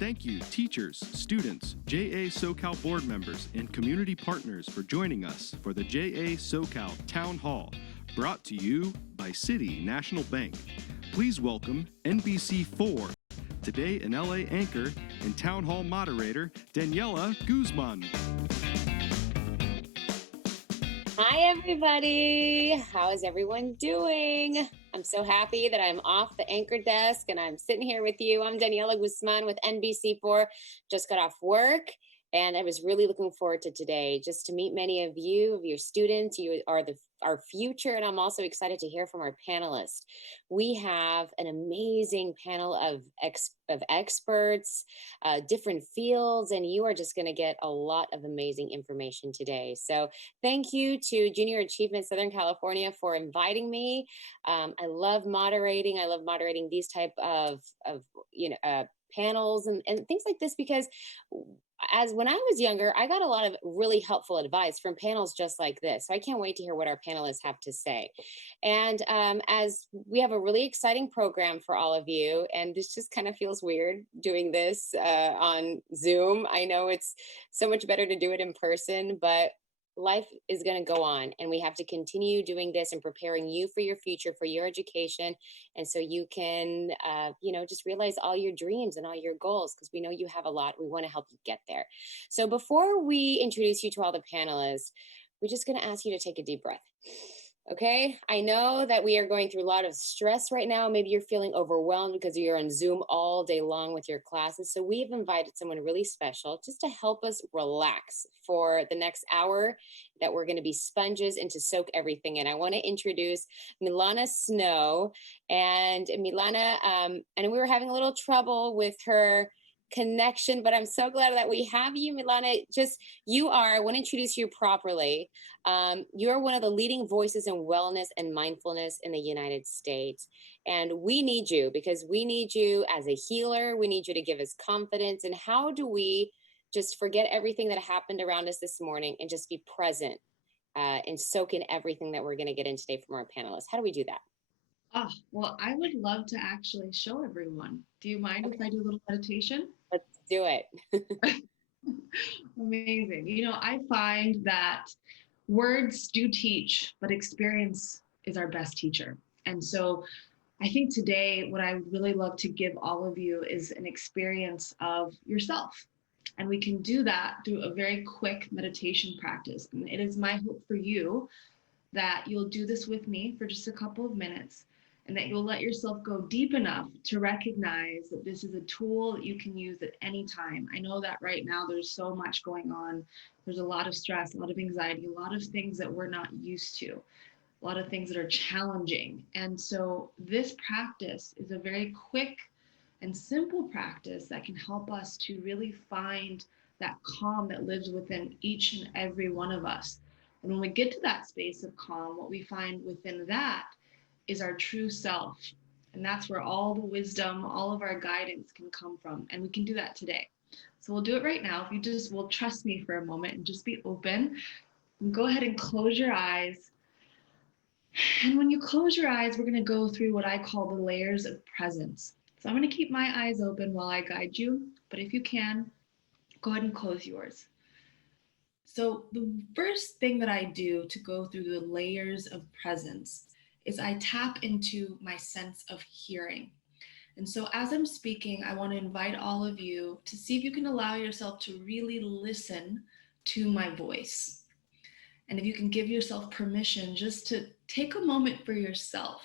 Thank you, teachers, students, JA SoCal board members, and community partners for joining us for the JA SoCal Town Hall, brought to you by City National Bank. Please welcome NBC4, Today in LA anchor and Town Hall moderator, Daniela Guzman. Hi, everybody. How is everyone doing? I'm so happy that I'm off the anchor desk and I'm sitting here with you. I'm Daniela Guzman with NBC4. Just got off work and I was really looking forward to today just to meet many of you, of your students. You are our future, and I'm also excited to hear from our panelists. We have an amazing panel of experts, different fields, and you are just going to get a lot of amazing information today. So thank you to Junior Achievement Southern California for inviting me. I love moderating. I love moderating these type of panels and things like this, because as when I was younger, I got a lot of really helpful advice from panels just like this. So I can't wait to hear what our panelists have to say. And as we have a really exciting program for all of you, and this just kind of feels weird doing this on Zoom. I know it's so much better to do it in person, but life is going to go on, and we have to continue doing this and preparing you for your future, for your education, and so you can just realize all your dreams and all your goals, because we know you have a lot. We want to help you get there. So before we introduce you to all the panelists, we're just going to ask you to take a deep breath. Okay, I know that we are going through a lot of stress right now. Maybe you're feeling overwhelmed because you're on Zoom all day long with your classes. So we've invited someone really special just to help us relax for the next hour, that we're going to be sponges and to soak everything in. I want to introduce Milana Snow. And Milana, and we were having a little trouble with her connection, but I'm so glad that we have you, Milana. I want to introduce you properly. You're one of the leading voices in wellness and mindfulness in the United States. And we need you, because we need you as a healer. We need you to give us confidence. And how do we just forget everything that happened around us this morning and just be present and soak in everything that we're going to get in today from our panelists? How do we do that? Oh, well, I would love to actually show everyone. Do you mind if I do a little meditation? Let's do it. Amazing. I find that words do teach, but experience is our best teacher. And so I think today, what I would really love to give all of you is an experience of yourself. And we can do that through a very quick meditation practice. And it is my hope for you that you'll do this with me for just a couple of minutes, and that you'll let yourself go deep enough to recognize that this is a tool that you can use at any time. I know that right now there's so much going on. There's a lot of stress, a lot of anxiety, a lot of things that we're not used to, a lot of things that are challenging. And so this practice is a very quick and simple practice that can help us to really find that calm that lives within each and every one of us. And when we get to that space of calm, what we find within that is our true self. And that's where all the wisdom, all of our guidance can come from. And we can do that today. So we'll do it right now. If you just will trust me for a moment and just be open, and go ahead and close your eyes. And when you close your eyes, we're going to go through what I call the layers of presence. So I'm going to keep my eyes open while I guide you. But if you can, go ahead and close yours. So the first thing that I do to go through the layers of presence is I tap into my sense of hearing. And so as I'm speaking, I want to invite all of you to see if you can allow yourself to really listen to my voice. And if you can give yourself permission just to take a moment for yourself.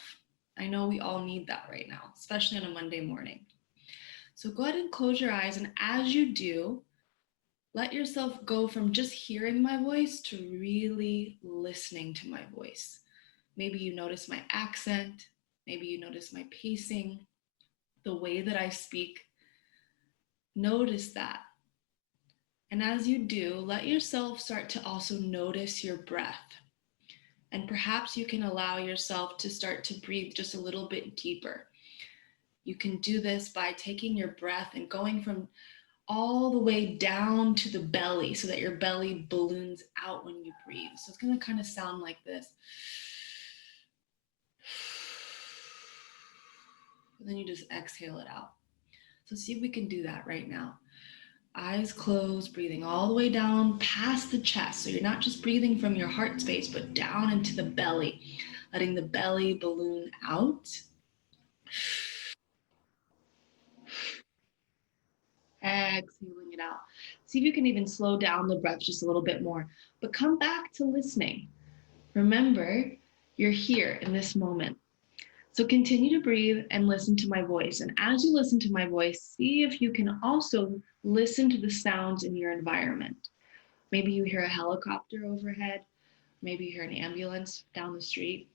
I know we all need that right now, especially on a Monday morning. So go ahead and close your eyes. And as you do, let yourself go from just hearing my voice to really listening to my voice. Maybe you notice my accent, maybe you notice my pacing, the way that I speak. Notice that. And as you do, let yourself start to also notice your breath. And perhaps you can allow yourself to start to breathe just a little bit deeper. You can do this by taking your breath and going from all the way down to the belly so that your belly balloons out when you breathe. So it's going to kind of sound like this. And then you just exhale it out. So see if we can do that right now. Eyes closed, breathing all the way down past the chest. So you're not just breathing from your heart space, but down into the belly, letting the belly balloon out. Exhaling it out. See if you can even slow down the breath just a little bit more, but come back to listening. Remember, you're here in this moment. So continue to breathe and listen to my voice. And as you listen to my voice, see if you can also listen to the sounds in your environment. Maybe you hear a helicopter overhead. Maybe you hear an ambulance down the street.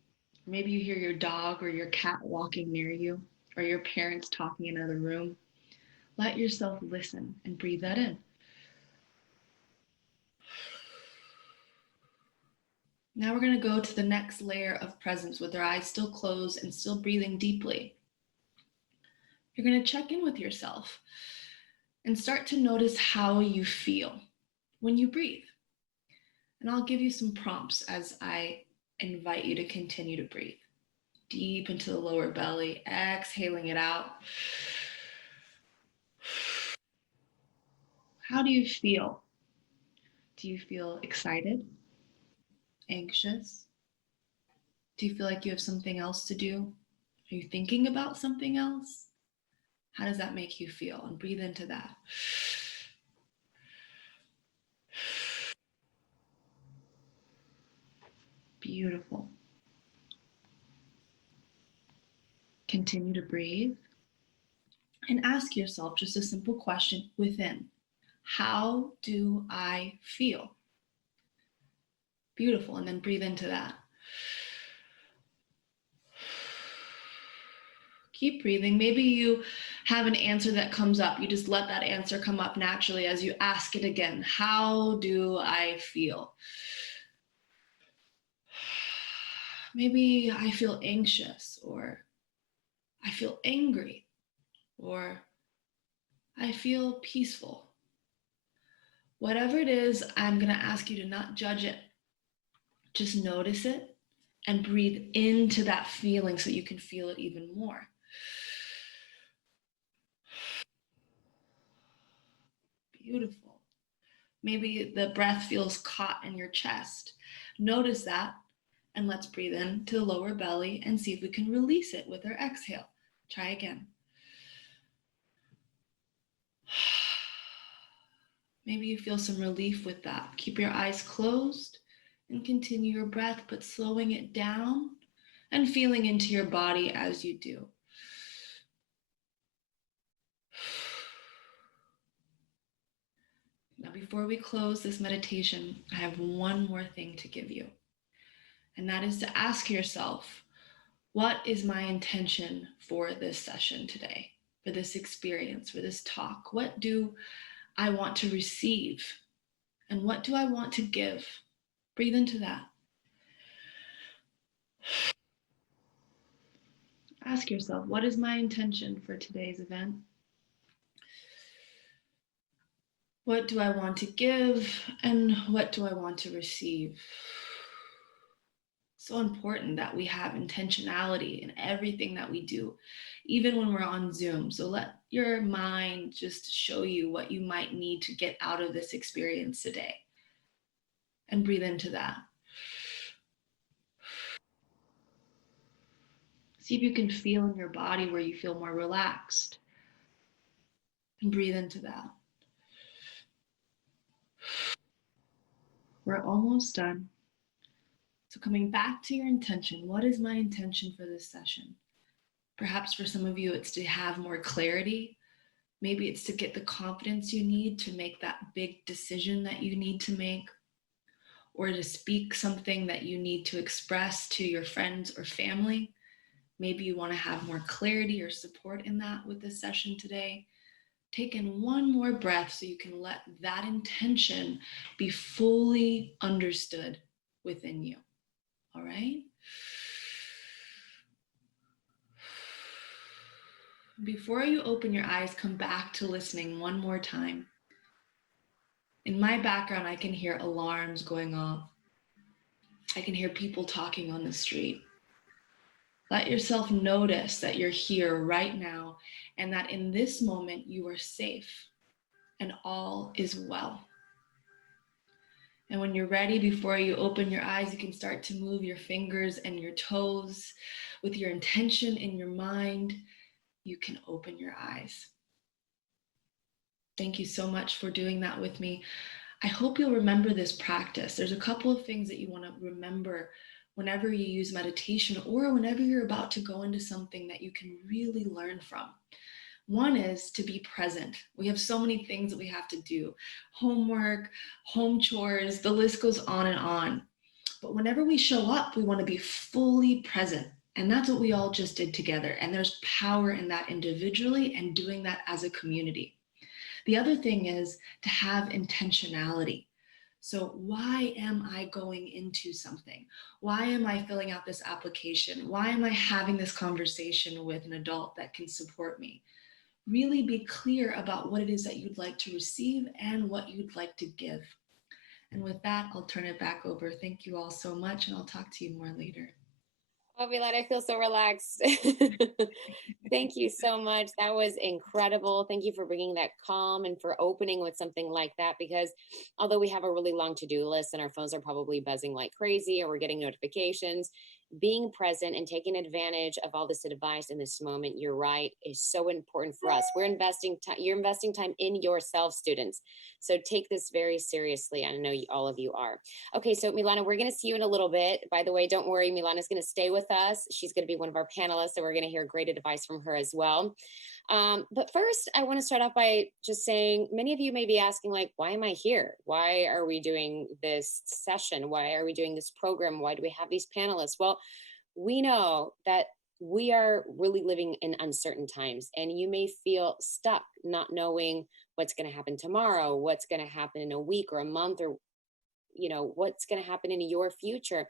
Maybe you hear your dog or your cat walking near you, or your parents talking in another room. Let yourself listen and breathe that in. Now we're going to go to the next layer of presence with our eyes still closed and still breathing deeply. You're going to check in with yourself and start to notice how you feel when you breathe. And I'll give you some prompts as I invite you to continue to breathe. Deep into the lower belly, exhaling it out. How do you feel? Do you feel excited? Anxious? Do you feel like you have something else to do? Are you thinking about something else? How does that make you feel? And breathe into that. Beautiful. Continue to breathe and ask yourself just a simple question within. How do I feel? Beautiful. And then breathe into that. Keep breathing. Maybe you have an answer that comes up. You just let that answer come up naturally as you ask it again. How do I feel? Maybe I feel anxious, or I feel angry, or I feel peaceful. Whatever it is, I'm going to ask you to not judge it. Just notice it and breathe into that feeling so you can feel it even more. Beautiful. Maybe the breath feels caught in your chest. Notice that, and let's breathe in to the lower belly and see if we can release it with our exhale. Try again. Maybe you feel some relief with that. Keep your eyes closed and continue your breath, but slowing it down and feeling into your body as you do. Now, before we close this meditation, I have one more thing to give you. And that is to ask yourself, what is my intention for this session today, for this experience, for this talk? What do I want to receive? And what do I want to give? Breathe into that. Ask yourself, what is my intention for today's event? What do I want to give? And what do I want to receive? So important that we have intentionality in everything that we do, even when we're on Zoom. So let your mind just show you what you might need to get out of this experience today. And breathe into that. See if you can feel in your body where you feel more relaxed. And breathe into that. We're almost done. So coming back to your intention, what is my intention for this session? Perhaps for some of you, it's to have more clarity. Maybe it's to get the confidence you need to make that big decision that you need to make, or to speak something that you need to express to your friends or family. Maybe you want to have more clarity or support in that with this session today. Take in one more breath so you can let that intention be fully understood within you. All right? Before you open your eyes, come back to listening one more time. In my background, I can hear alarms going off. I can hear people talking on the street. Let yourself notice that you're here right now and that in this moment you are safe and all is well. And when you're ready, before you open your eyes, you can start to move your fingers and your toes with your intention in your mind. You can open your eyes. Thank you so much for doing that with me. I hope you'll remember this practice. There's a couple of things that you want to remember whenever you use meditation or whenever you're about to go into something that you can really learn from. One is to be present. We have so many things that we have to do: homework, home chores, the list goes on and on. But whenever we show up, we want to be fully present. And that's what we all just did together. And there's power in that individually and doing that as a community. The other thing is to have intentionality. So, why am I going into something? Why am I filling out this application? Why am I having this conversation with an adult that can support me? Really be clear about what it is that you'd like to receive and what you'd like to give. And with that, I'll turn it back over. Thank you all so much, and I'll talk to you more later. Oh, Milad, I feel so relaxed. Thank you so much. That was incredible. Thank you for bringing that calm and for opening with something like that. Because although we have a really long to-do list and our phones are probably buzzing like crazy or we're getting notifications, being present and taking advantage of all this advice in this moment, you're right, is so important for us. We're investing time, you're investing time in yourself, students. So take this very seriously. I know all of you are. Okay, so Milana, we're going to see you in a little bit. By the way, don't worry, Milana's going to stay with us. She's going to be one of our panelists, so we're going to hear great advice from her as well. But first, I want to start off by just saying, many of you may be asking, like, why am I here? Why are we doing this session? Why are we doing this program? Why do we have these panelists? Well, we know that we are really living in uncertain times, and you may feel stuck not knowing what's going to happen tomorrow, what's going to happen in a week or a month, or what's going to happen in your future.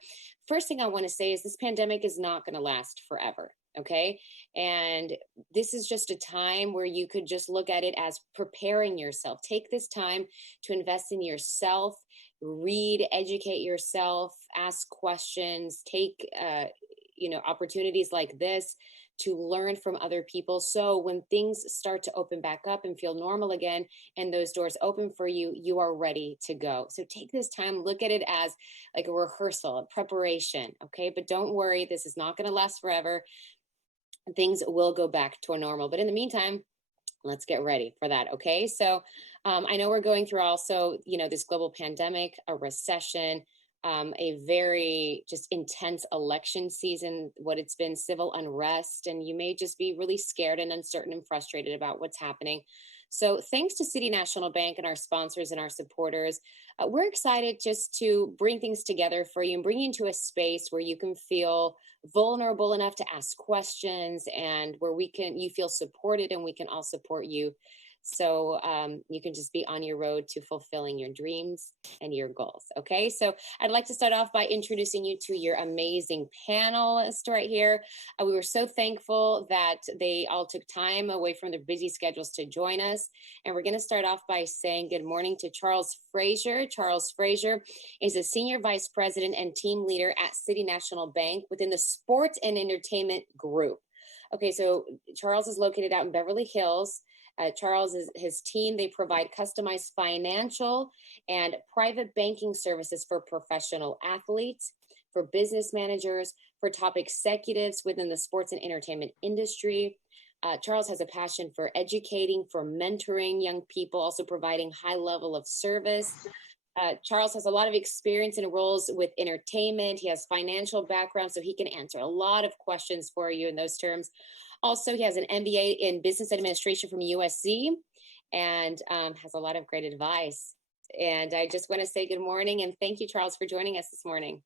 First thing I want to say is this pandemic is not going to last forever. Okay. And this is just a time where you could just look at it as preparing yourself. Take this time to invest in yourself, read, educate yourself, ask questions, take, opportunities like this to learn from other people. So when things start to open back up and feel normal again, and those doors open for you, you are ready to go. So take this time, look at it as like a rehearsal, a preparation. Okay. But don't worry, this is not going to last forever. Things will go back to normal. But in the meantime, let's get ready for that. Okay. So I know we're going through also, this global pandemic, a recession, a very just intense election season, what it's been, civil unrest, and you may just be really scared and uncertain and frustrated about what's happening. So thanks to City National Bank and our sponsors and our supporters, we're excited just to bring things together for you and bring you into a space where you can feel vulnerable enough to ask questions and where you feel supported and we can all support you. So you can just be on your road to fulfilling your dreams and your goals. Okay, so I'd like to start off by introducing you to your amazing panelists right here. We were so thankful that they all took time away from their busy schedules to join us. And we're going to start off by saying good morning to Charles Frazier. Charles Frazier is a senior vice president and team leader at City National Bank within the sports and entertainment group. Okay, so Charles is located out in Beverly Hills. Charles is his team. They provide customized financial and private banking services for professional athletes, for business managers, for top executives within the sports and entertainment industry. Charles has a passion for educating, for mentoring young people, also providing high level of service. Charles has a lot of experience in roles with entertainment. He has financial background, so he can answer a lot of questions for you in those terms. Also, he has an MBA in business administration from USC and has a lot of great advice. And I just want to say good morning and thank you, Charles, for joining us this morning.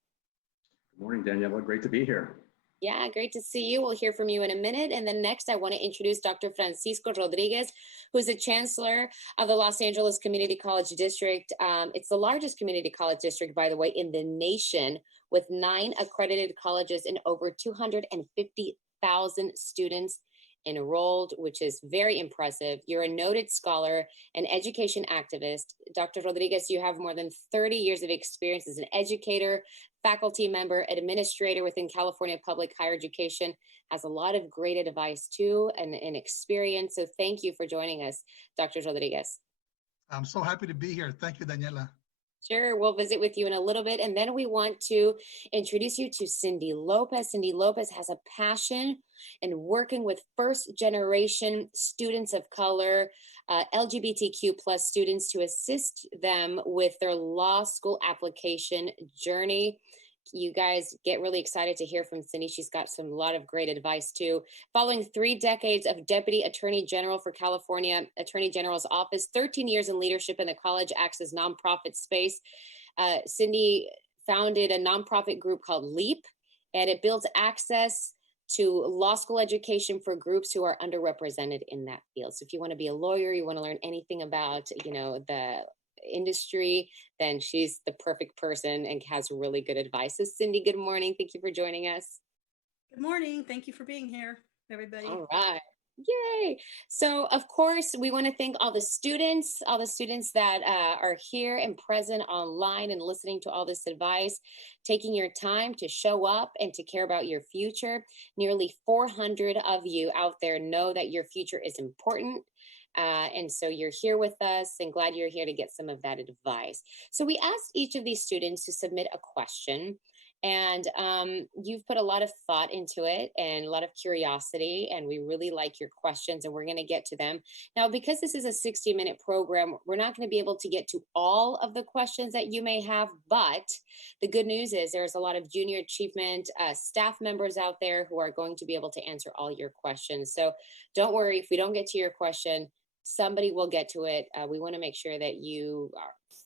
Good morning, Daniela. Great to be here. Yeah, great to see you. We'll hear from you in a minute. And then next, I want to introduce Dr. Francisco Rodriguez, who's the chancellor of the Los Angeles Community College District. It's the largest community college district, by the way, in the nation, with 9 accredited colleges and over 250,000 students enrolled, which is very impressive. You're a noted scholar and education activist. Dr. Rodriguez, you have more than 30 years of experience as an educator, faculty member, administrator within California public higher education, has a lot of great advice too and experience. So thank you for joining us, Dr. Rodriguez. I'm so happy to be here. Thank you, Daniela. Sure, we'll visit with you in a little bit. And then we want to introduce you to Cindy Lopez. Cindy Lopez has a passion in working with first generation students of color, LGBTQ plus students, to assist them with their law school application journey. You guys get really excited to hear from Cindy. She's got a lot of great advice too. Following 3 decades of Deputy Attorney General for California Attorney General's Office, 13 years in leadership in the college access nonprofit space, Cindy founded a nonprofit group called LEAP, and it builds access to law school education for groups who are underrepresented in that field. So if you want to be a lawyer, you want to learn anything about, the industry, then she's the perfect person and has really good advice. So Cindy, good morning. Thank you for joining us. Good morning. Thank you for being here, everybody. All right. Yay. So of course, we want to thank all the students that are here and present online and listening to all this advice, taking your time to show up and to care about your future. Nearly 400 of you out there know that your future is important. And so you're here with us, and glad you're here to get some of that advice. So we asked each of these students to submit a question, and you've put a lot of thought into it and a lot of curiosity, and we really like your questions, and we're going to get to them. Now, because this is a 60-minute program, we're not going to be able to get to all of the questions that you may have, but the good news is there's a lot of Junior Achievement staff members out there who are going to be able to answer all your questions. So don't worry if we don't get to your question. Somebody will get to it. We want to make sure that you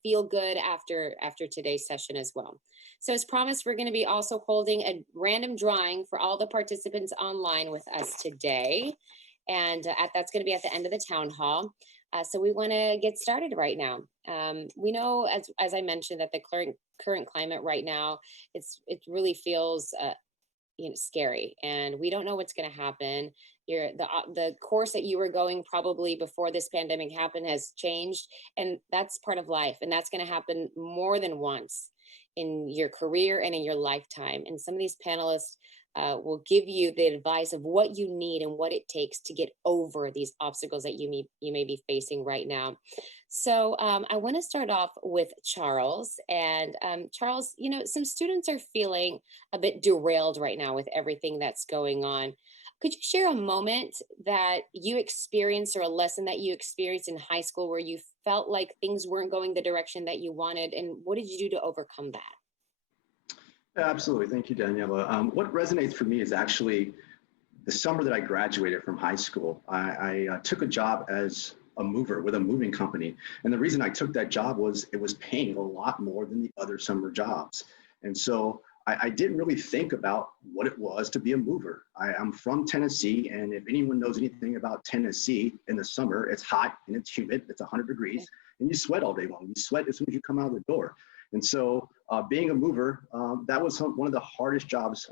feel good after today's session as well. So as promised, we're going to be also holding a random drawing for all the participants online with us today. And that's going to be at the end of the town hall. So we want to get started right now. We know, as I mentioned, that the current climate right now, it really feels scary, and we don't know what's going to happen. The course that you were going probably before this pandemic happened has changed, and that's part of life, and that's going to happen more than once in your career and in your lifetime. And some of these panelists will give you the advice of what you need and what it takes to get over these obstacles that you may be facing right now. So I want to start off with Charles. And Charles, some students are feeling a bit derailed right now with everything that's going on. Could you share a moment that you experienced, or a lesson that you experienced in high school where you felt like things weren't going the direction that you wanted, and what did you do to overcome that? Absolutely. Thank you, Daniela. What resonates for me is actually the summer that I graduated from high school. I took a job as a mover with a moving company. And the reason I took that job was it was paying a lot more than the other summer jobs. And so I didn't really think about what it was to be a mover. I'm from Tennessee, and if anyone knows anything about Tennessee, in the summer, it's hot and it's humid, it's 100 degrees, and you sweat all day long. You sweat as soon as you come out of the door. And so being a mover, that was one of the hardest jobs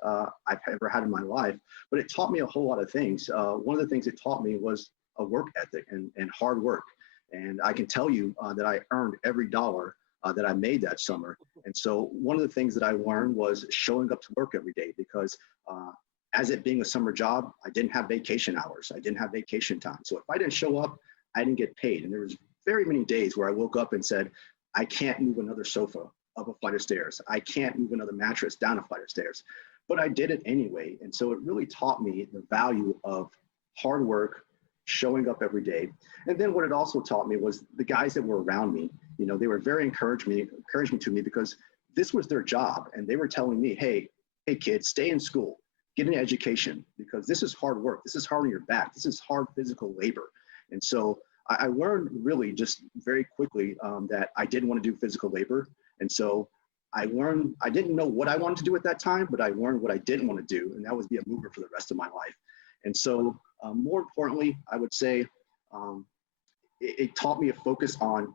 I've ever had in my life, but it taught me a whole lot of things. One of the things it taught me was a work ethic and hard work. And I can tell you that I earned every dollar that I made that summer. And so one of the things that I learned was showing up to work every day, because as it being a summer job, I didn't have vacation hours. I didn't have vacation time. So if I didn't show up, I didn't get paid. And there was very many days where I woke up and said, I can't move another sofa up a flight of stairs. I can't move another mattress down a flight of stairs, but I did it anyway. And so it really taught me the value of hard work, showing up every day. And then what it also taught me was the guys that were around me, they were very encouraging to me, because this was their job. And they were telling me, hey kids, stay in school, get an education, because this is hard work. This is hard on your back. This is hard physical labor. And so I learned really just very quickly that I didn't want to do physical labor. And so I learned, I didn't know what I wanted to do at that time, but I learned what I didn't want to do, and that was be a mover for the rest of my life. And so more importantly, I would say it taught me a focus on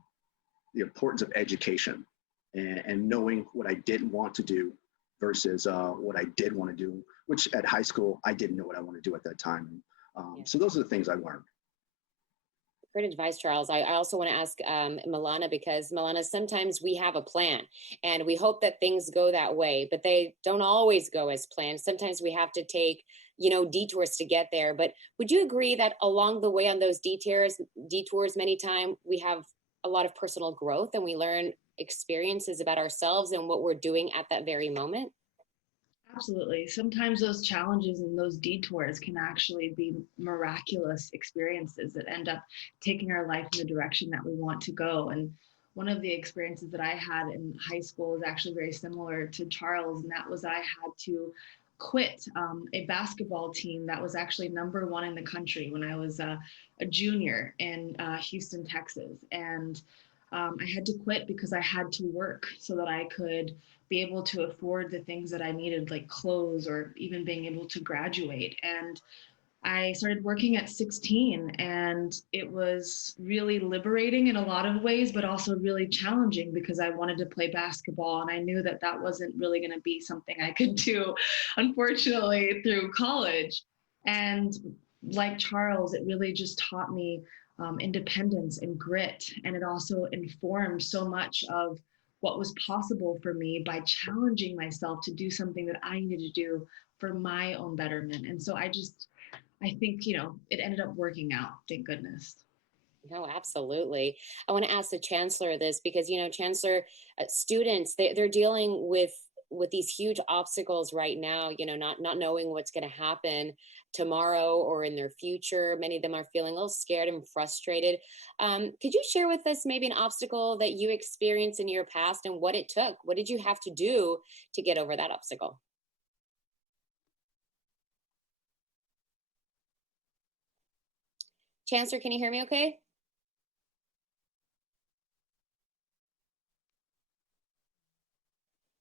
the importance of education and knowing what I didn't want to do versus what I did want to do, which at high school, I didn't know what I wanted to do at that time. So those are the things I learned. Great advice, Charles. I also want to ask Milana, because Milana, sometimes we have a plan and we hope that things go that way, but they don't always go as planned. Sometimes we have to take, detours to get there. But would you agree that along the way on those detours, many times we have a lot of personal growth and we learn experiences about ourselves and what we're doing at that very moment? Absolutely. Sometimes those challenges and those detours can actually be miraculous experiences that end up taking our life in the direction that we want to go. And one of the experiences that I had in high school is actually very similar to Charles, and that was I had to quit a basketball team that was actually #1 in the country when I was a junior in Houston, Texas. And I had to quit because I had to work so that I could be able to afford the things that I needed, like clothes or even being able to graduate. And I started working at 16, and it was really liberating in a lot of ways, but also really challenging because I wanted to play basketball. And I knew that that wasn't really going to be something I could do, unfortunately, through college. And like Charles, it really just taught me independence and grit. And it also informed so much of what was possible for me by challenging myself to do something that I needed to do for my own betterment. And so I think, it ended up working out, thank goodness. No, absolutely. I want to ask the chancellor this because, chancellor, students, they're dealing with these huge obstacles right now, not knowing what's going to happen tomorrow or in their future. Many of them are feeling a little scared and frustrated. Could you share with us maybe an obstacle that you experienced in your past and what it took? What did you have to do to get over that obstacle? Chancellor, can you hear me okay?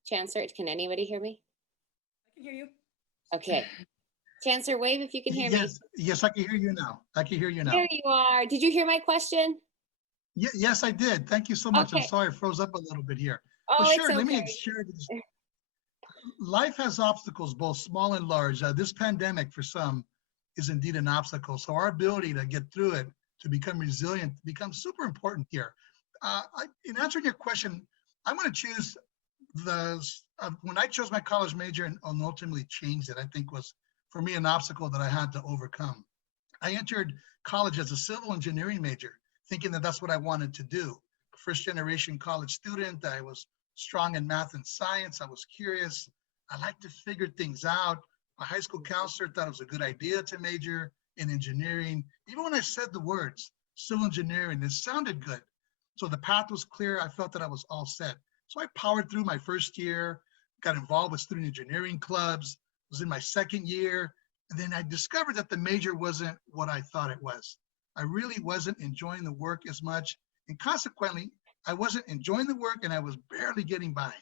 Chancellor, can anybody hear me? I can hear you. Okay. Chancellor, wave if you can hear me. Yes, I can hear you now. There you are. Did you hear my question? Yes, I did. Thank you so much. I'm Okay. sorry, I froze up a little bit here. Oh, Well, sure, it's let me okay. share this. Life has obstacles, both small and large. This pandemic, for some, is indeed an obstacle. So our ability to get through it, to become resilient, becomes super important here. In answering your question, I'm going to choose when I chose my college major and ultimately changed it, I think was, for me, an obstacle that I had to overcome. I entered college as a civil engineering major, thinking that that's what I wanted to do. First generation college student, I was strong in math and science. I was curious. I liked to figure things out. My high school counselor thought it was a good idea to major in engineering. Even when I said the words civil engineering, it sounded good. So the path was clear. I felt that I was all set. So I powered through my first year, got involved with student engineering clubs, was in my second year, and then I discovered that the major wasn't what I thought it was. I really wasn't enjoying the work as much, and consequently, I wasn't enjoying the work and I was barely getting by.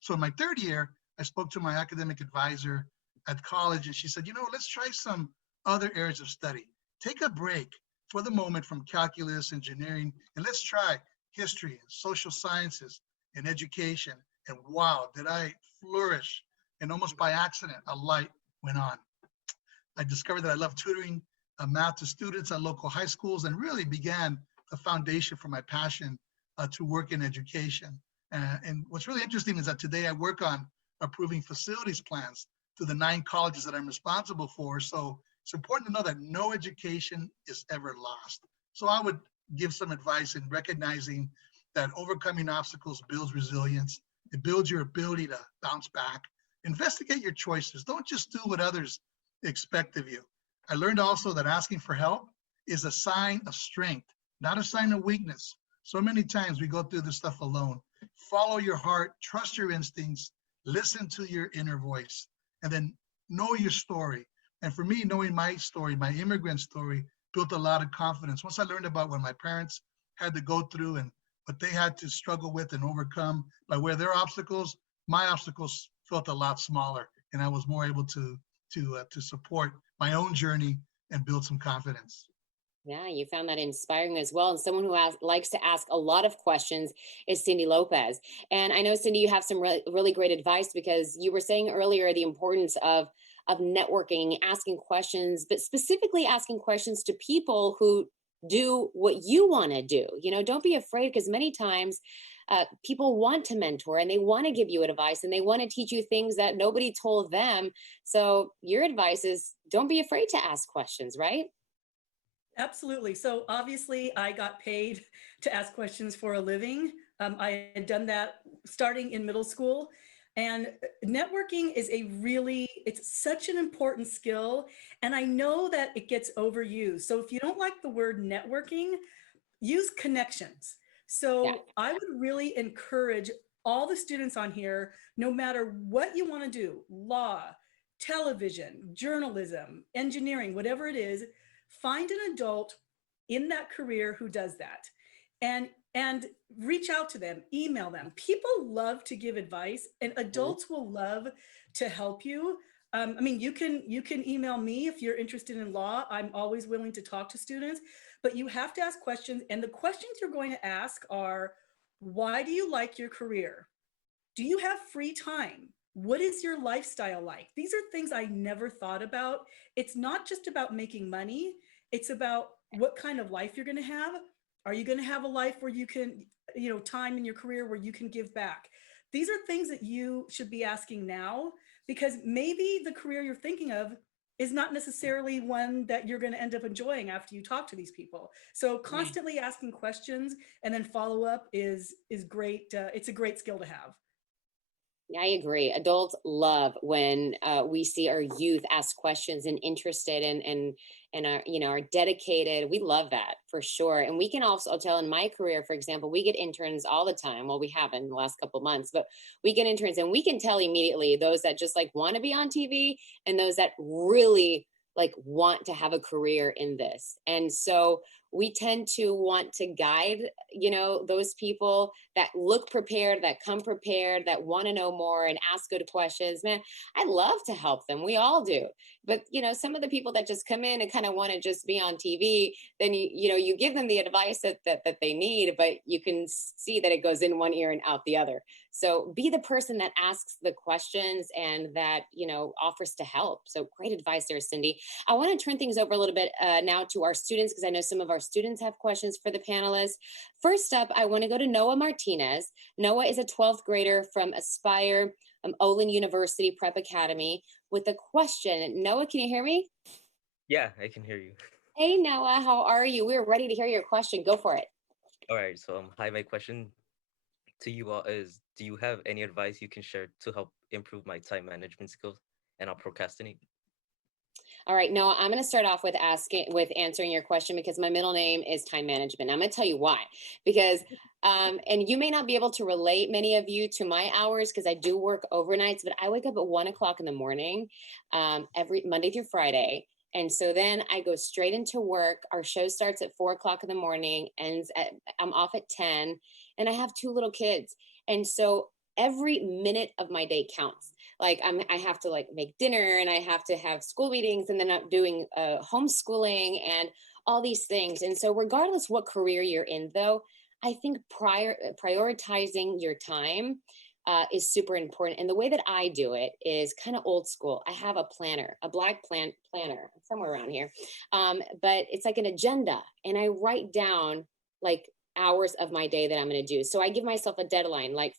So in my third year, I spoke to my academic advisor at college, and she said, let's try some other areas of study. Take a break for the moment from calculus, engineering, and let's try history and social sciences and education. And wow, did I flourish. And almost by accident, a light went on. I discovered that I love tutoring math to students at local high schools, and really began the foundation for my passion to work in education. And what's really interesting is that today I work on approving facilities plans to the 9 colleges that I'm responsible for. So it's important to know that no education is ever lost. So I would give some advice in recognizing that overcoming obstacles builds resilience. It builds your ability to bounce back. Investigate your choices. Don't just do what others expect of you. I learned also that asking for help is a sign of strength, not a sign of weakness. So many times we go through this stuff alone. Follow your heart, trust your instincts, listen to your inner voice, and then know your story. And for me, knowing my story, my immigrant story, built a lot of confidence. Once I learned about what my parents had to go through and what they had to struggle with and overcome by where their obstacles, my obstacles felt a lot smaller, and I was more able to support my own journey and build some confidence. Yeah, you found that inspiring as well. And someone who likes to ask a lot of questions is Cindy Lopez. And I know, Cindy, you have some really great advice because you were saying earlier the importance of of networking, asking questions, but specifically asking questions to people who do what you want to do. Don't be afraid, because many times people want to mentor and they want to give you advice and they want to teach you things that nobody told them. So your advice is don't be afraid to ask questions, right? Absolutely. So obviously, I got paid to ask questions for a living. I had done that starting in middle school. And networking is it's such an important skill. And I know that it gets overused. So if you don't like the word networking, use connections. Yeah. So I would really encourage all the students on here, no matter what you want to do, law, television, journalism, engineering, whatever it is, find an adult in that career who does that, and reach out to them, email them. People love to give advice, and adults will love to help you. I mean, you can email me if you're interested in law. I'm always willing to talk to students, but you have to ask questions. And the questions you're going to ask are, why do you like your career? Do you have free time? What is your lifestyle like? These are things I never thought about. It's not just about making money. It's about what kind of life you're going to have. Are you going to have a life where you can, time in your career where you can give back? These are things that you should be asking now, because maybe the career you're thinking of is not necessarily one that you're going to end up enjoying after you talk to these people. So constantly asking questions and then follow up is great. It's a great skill to have. I agree. Adults love when we see our youth ask questions and interested and are dedicated. We love that for sure. And we can also tell in my career, for example, we get interns all the time. Well, we haven't in the last couple of months, but we get interns and we can tell immediately those that just like want to be on TV and those that really like want to have a career in this. And so we tend to want to guide, those people that look prepared, that come prepared, that want to know more and ask good questions. Man, I love to help them. We all do. But, some of the people that just come in and kind of want to just be on TV, then you give them the advice that they need, but you can see that it goes in one ear and out the other. So be the person that asks the questions and that, offers to help. So great advice there, Cindy. I want to turn things over a little bit now to our students, because I know some of our students have questions for the panelists. First up, I want to go to Noah Martinez. Noah is a 12th grader from Aspire Olin University Prep Academy with a question. Noah, can you hear me? Yeah, I can hear you. Hey, Noah, how are you? We're ready to hear your question. Go for it. All right, so hi, my question to you all is, do you have any advice you can share to help improve my time management skills and not procrastinate? All right, Noah, I'm going to start off with answering your question, because my middle name is time management. I'm going to tell you why, because and you may not be able to relate, many of you, to my hours, because I do work overnights, but I wake up at 1 o'clock in the morning, every Monday through Friday. And so then I go straight into work. Our show starts at 4 o'clock in the morning, I'm off at 10, and I have 2 little kids. And so every minute of my day counts. Like I have to like make dinner, and I have to have school meetings, and then I'm doing homeschooling and all these things. And so regardless what career you're in, though, I think prioritizing your time is super important. And the way that I do it is kind of old school. I have a planner, a black planner somewhere around here. But it's like an agenda, and I write down like hours of my day that I'm going to do. So I give myself a deadline, like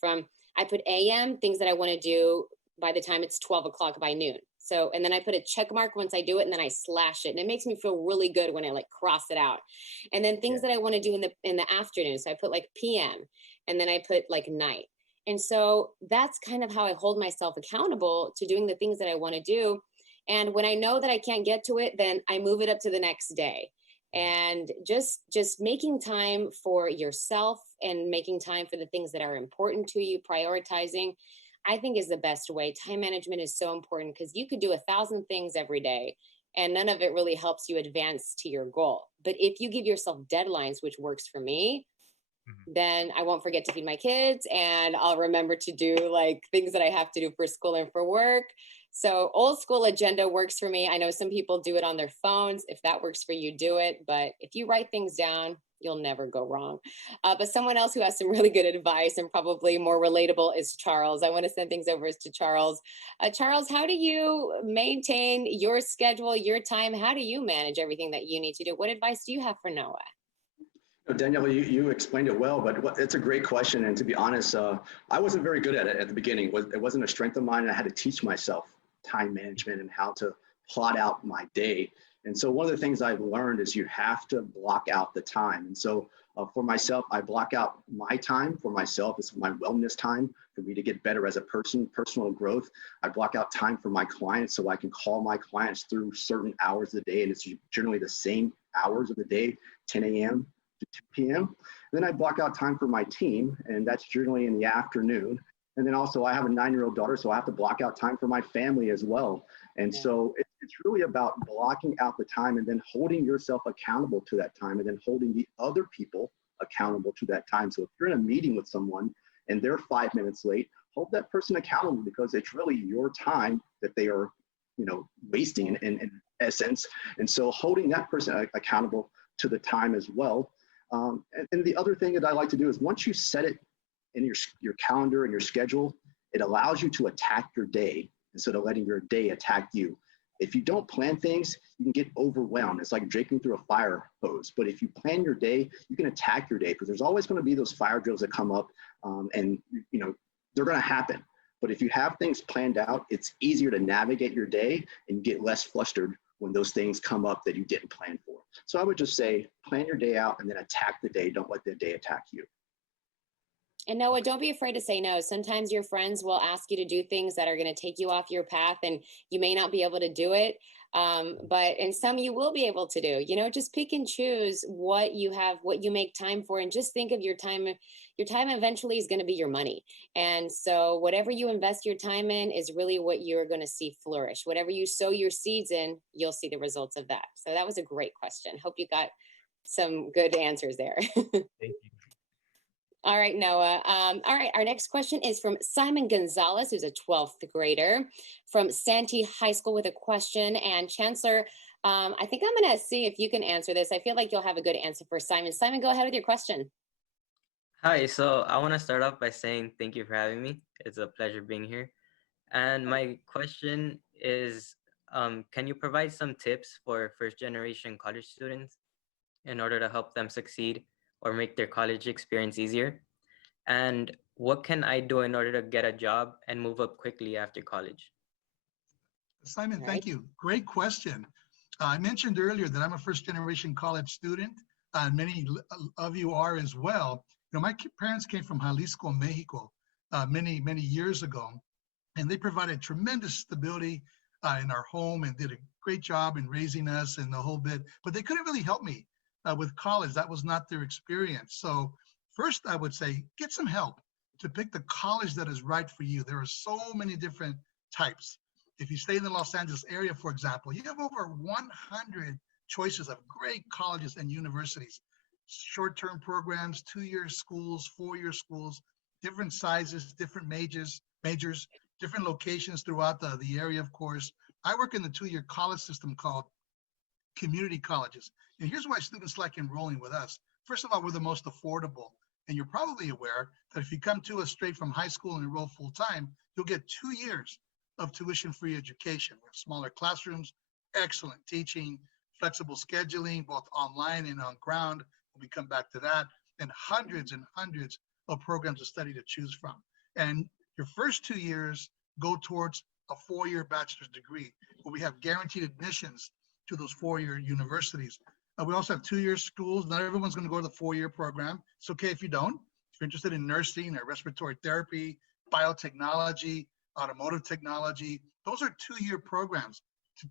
I put AM, things that I want to do by the time it's 12 o'clock by noon. So, and then I put a check mark once I do it, and then I slash it. And it makes me feel really good when I like cross it out. And then things that I want to do in the afternoon. So I put like PM, and then I put like night. And so that's kind of how I hold myself accountable to doing the things that I want to do. And when I know that I can't get to it, then I move it up to the next day. And just making time for yourself and making time for the things that are important to you, prioritizing, I think is the best way. Time management is so important, because you could do 1,000 things every day and none of it really helps you advance to your goal. But if you give yourself deadlines, which works for me, then I won't forget to feed my kids, and I'll remember to do like things that I have to do for school and for work. So old school agenda works for me. I know some people do it on their phones. If that works for you, do it. But if you write things down, you'll never go wrong. But someone else who has some really good advice and probably more relatable is Charles. I want to send things over to Charles. Charles, how do you maintain your schedule, your time? How do you manage everything that you need to do? What advice do you have for Noah? Danielle, you explained it well, but it's a great question. And to be honest, I wasn't very good at it at the beginning. It wasn't a strength of mine. I had to teach myself time management and how to plot out my day. And so one of the things I've learned is you have to block out the time. And so for myself, I block out my time for myself. It's my wellness time for me to get better as a person, personal growth. I block out time for my clients so I can call my clients through certain hours of the day. And it's generally the same hours of the day, 10 a.m. to 2 p.m. And then I block out time for my team, and that's generally in the afternoon. And then also I have a 9-year-old daughter, so I have to block out time for my family as well. And so it's really about blocking out the time and then holding yourself accountable to that time and then holding the other people accountable to that time. So if you're in a meeting with someone and they're 5 minutes late, hold that person accountable because it's really your time that they are, wasting in essence. And so holding that person accountable to the time as well. And the other thing that I like to do is once you set it in your calendar and your schedule, it allows you to attack your day instead of letting your day attack you. If you don't plan things, you can get overwhelmed. It's like drinking through a fire hose. But if you plan your day, you can attack your day because there's always going to be those fire drills that come up, and they're going to happen. But if you have things planned out, it's easier to navigate your day and get less flustered when those things come up that you didn't plan for. So I would just say, plan your day out and then attack the day. Don't let the day attack you. And Noah, don't be afraid to say no. Sometimes your friends will ask you to do things that are going to take you off your path and you may not be able to do it. But in some you will be able to do, just pick and choose what you have, what you make time for, and just think of your time. Your time eventually is going to be your money. And so whatever you invest your time in is really what you're going to see flourish. Whatever you sow your seeds in, you'll see the results of that. So that was a great question. Hope you got some good answers there. Thank you. All right, Noah. All right, our next question is from Simon Gonzalez, who's a 12th grader from Santee High School with a question. And Chancellor, I think I'm going to see if you can answer this. I feel like you'll have a good answer for Simon. Simon, go ahead with your question. Hi, so I want to start off by saying thank you for having me. It's a pleasure being here. And my question is, can you provide some tips for first-generation college students in order to help them succeed or make their college experience easier? And what can I do in order to get a job and move up quickly after college? Simon, All thank right. you. Great question. I mentioned earlier that I'm a first-generation college student, and many of you are as well. My parents came from Jalisco, Mexico, many, many years ago, and they provided tremendous stability in our home and did a great job in raising us and the whole bit. But they couldn't really help me with college. That was not their experience. So first, I would say get some help to pick the college that is right for you. There are so many different types. If you stay in the Los Angeles area, for example, you have over 100 choices of great colleges and universities, short-term programs, 2-year schools, 4-year schools, different sizes, different majors, different locations throughout the area, of course. I work in the 2-year college system called community colleges. And here's why students like enrolling with us. First of all, we're the most affordable. And you're probably aware that if you come to us straight from high school and enroll full-time, you'll get 2 years of tuition-free education. We have smaller classrooms, excellent teaching, flexible scheduling, both online and on ground. We come back to that, and hundreds of programs of study to choose from. And your first 2 years go towards a 4-year bachelor's degree, where we have guaranteed admissions to those 4-year universities. We also have 2-year schools. Not everyone's going to go to the 4-year program. It's okay if you don't. If you're interested in nursing or respiratory therapy, biotechnology, automotive technology, those are 2-year programs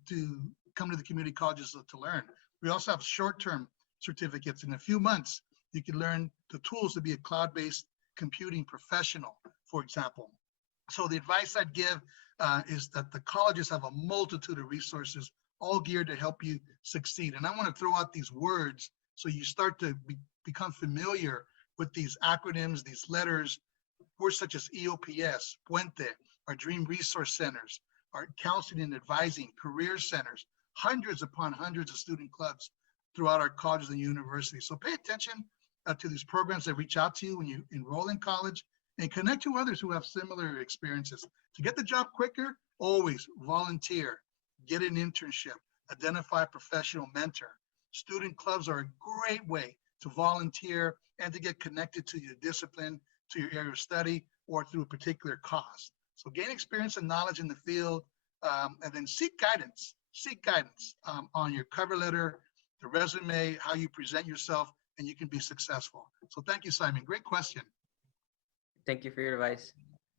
to come to the community colleges to learn. We also have short-term certificates. In a few months, you can learn the tools to be a cloud-based computing professional, for example. So the advice I'd give is that the colleges have a multitude of resources, all geared to help you succeed. And I want to throw out these words so you start to become familiar with these acronyms, these letters, words such as EOPS, Puente, our Dream Resource Centers, our counseling and advising, career centers, hundreds upon hundreds of student clubs, throughout our colleges and universities. So pay attention to these programs that reach out to you when you enroll in college, and connect to others who have similar experiences. To get the job quicker, always volunteer, get an internship, identify a professional mentor. Student clubs are a great way to volunteer and to get connected to your discipline, to your area of study, or through a particular cause. So gain experience and knowledge in the field, and then seek guidance. Seek guidance on your cover letter, the resume, how you present yourself, and you can be successful. So thank you, Simon. Great question. Thank you for your advice.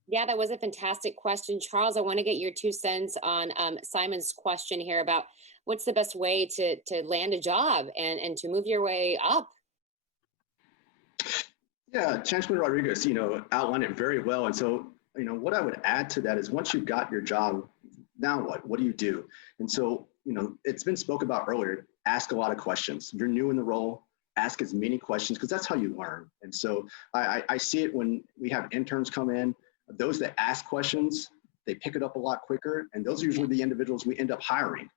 Yeah, that was a fantastic question. Charles, I want to get your 2 cents on Simon's question here about what's the best way to land a job and to move your way up. Yeah, Chancellor Rodriguez, outlined it very well. And so, what I would add to that is once you've got your job, now what? What do you do? And so, it's been spoke about earlier, ask a lot of questions. You're new in the role, ask as many questions because that's how you learn. And so I see it when we have interns come in, those that ask questions, they pick it up a lot quicker. And those are usually the individuals we end up hiring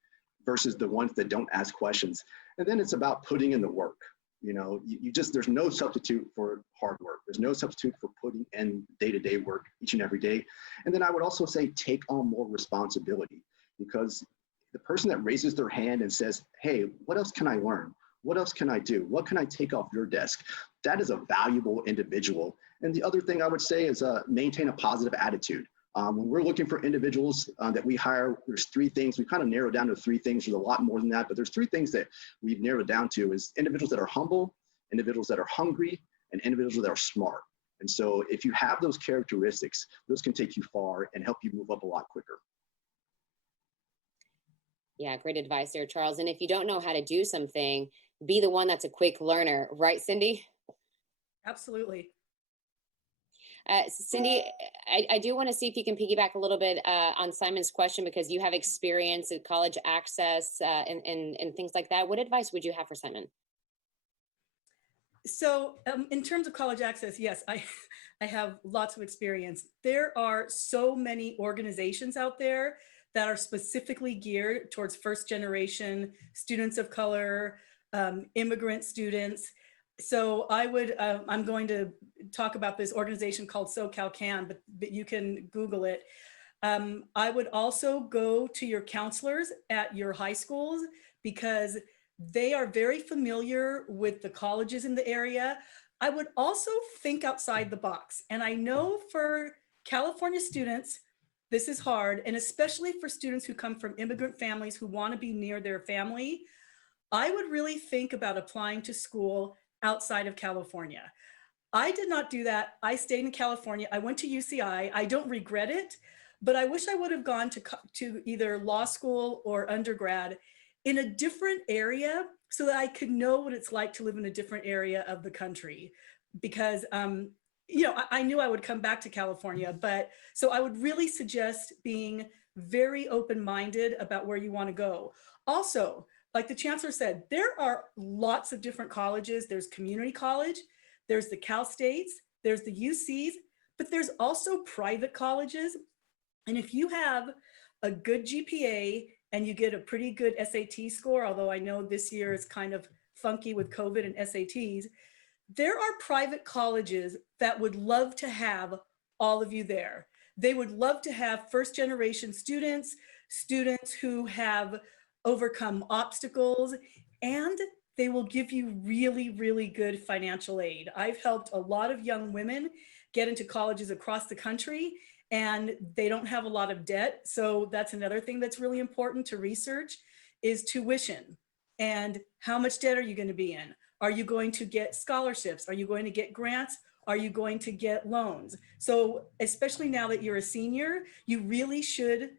versus the ones that don't ask questions. And then it's about putting in the work. There's no substitute for hard work. There's no substitute for putting in day-to-day work each and every day. And then I would also say, take on more responsibility, because the person that raises their hand and says, hey, what else can I learn? What else can I do? What can I take off your desk? That is a valuable individual. And the other thing I would say is maintain a positive attitude. When we're looking for individuals that we hire, there's 3 things. We kind of narrowed down to 3 things. There's a lot more than that, but there's 3 things that we've narrowed down to is individuals that are humble, individuals that are hungry, and individuals that are smart. And so if you have those characteristics, those can take you far and help you move up a lot quicker. Yeah, great advice there, Charles. And if you don't know how to do something, be the one that's a quick learner, right, Cindy? Absolutely. Cindy, I do want to see if you can piggyback a little bit on Simon's question, because you have experience at college access and things like that. What advice would you have for Simon? So in terms of college access, yes, I have lots of experience. There are so many organizations out there that are specifically geared towards first generation students of color, immigrant students. So I'm going to talk about this organization called SoCal Can, but you can Google it. I would also go to your counselors at your high schools, because they are very familiar with the colleges in the area. I would also think outside the box. And I know for California students, this is hard, and especially for students who come from immigrant families who want to be near their family. I would really think about applying to school outside of California. I did not do that. I stayed in California. I went to UCI. I don't regret it, but I wish I would have gone to either law school or undergrad in a different area so that I could know what it's like to live in a different area of the country. Because I knew I would come back to California, but so I would really suggest being very open-minded about where you want to go. Also, like the chancellor said, there are lots of different colleges. There's community college, there's the Cal States, there's the UCs, but there's also private colleges. And if you have a good GPA and you get a pretty good SAT score, although I know this year is kind of funky with COVID and SATs, there are private colleges that would love to have all of you there. They would love to have first generation students who have overcome obstacles, and they will give you really, really good financial aid. I've helped a lot of young women get into colleges across the country, and they don't have a lot of debt. So that's another thing that's really important to research is tuition. And how much debt are you going to be in? Are you going to get scholarships? Are you going to get grants? Are you going to get loans? So especially now that you're a senior, you really should,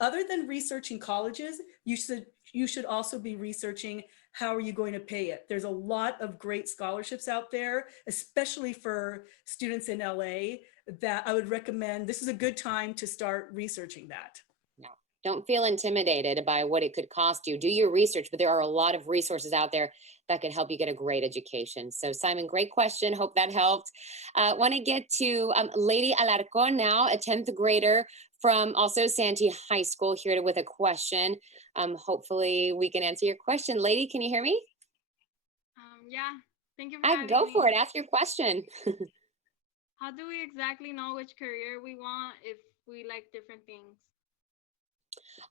other than researching colleges, you should also be researching how are you going to pay it. There's a lot of great scholarships out there, especially for students in LA, that I would recommend. This is a good time to start researching that. No, don't feel intimidated by what it could cost you. Do your research, but there are a lot of resources out there that could help you get a great education. So Simon, great question. Hope that helped. Want to get to Lady Alarcon now, a 10th grader from also Santee High School, here with a question. Hopefully we can answer your question. Lady, can you hear me? Yeah, thank you for I having go for me. it. Ask your question. How do we exactly know which career we want if we like different things?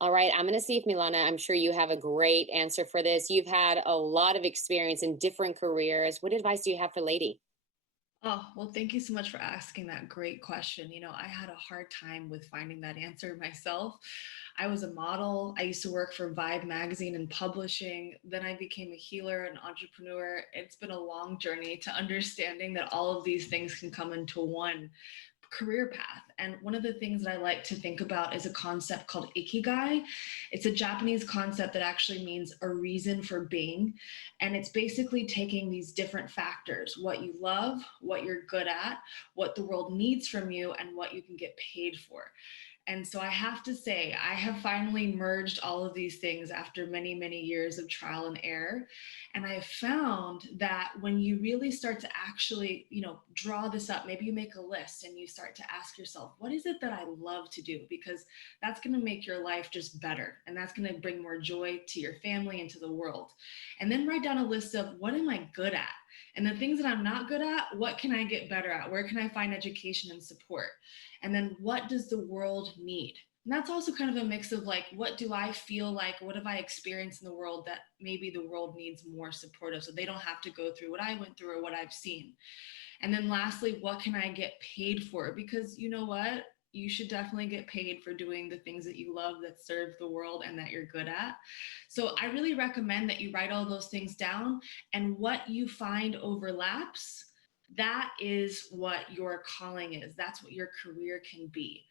All right, I'm going to see if Milana, I'm sure you have a great answer for this. You've had a lot of experience in different careers. What advice do you have for Lady? Oh, well, thank you so much for asking that great question. I had a hard time with finding that answer myself. I was a model. I used to work for Vibe magazine and publishing. Then I became a healer, an entrepreneur. It's been a long journey to understanding that all of these things can come into one career path. And one of the things that I like to think about is a concept called ikigai. It's a Japanese concept that actually means a reason for being. And it's basically taking these different factors: what you love, what you're good at, what the world needs from you, and what you can get paid for. And so I have to say, I have finally merged all of these things after many, many years of trial and error. And I have found that when you really start to actually, draw this up, maybe you make a list and you start to ask yourself, what is it that I love to do? Because that's going to make your life just better. And that's going to bring more joy to your family and to the world. And then write down a list of what am I good at? And the things that I'm not good at, what can I get better at? Where can I find education and support? And then what does the world need? And that's also kind of a mix of like, what do I feel like? What have I experienced in the world that maybe the world needs more support of, so they don't have to go through what I went through or what I've seen? And then lastly, what can I get paid for? Because you know what? You should definitely get paid for doing the things that you love, that serve the world, and that you're good at. So I really recommend that you write all those things down, and what you find overlaps, that is what your calling is. That's what your career can be.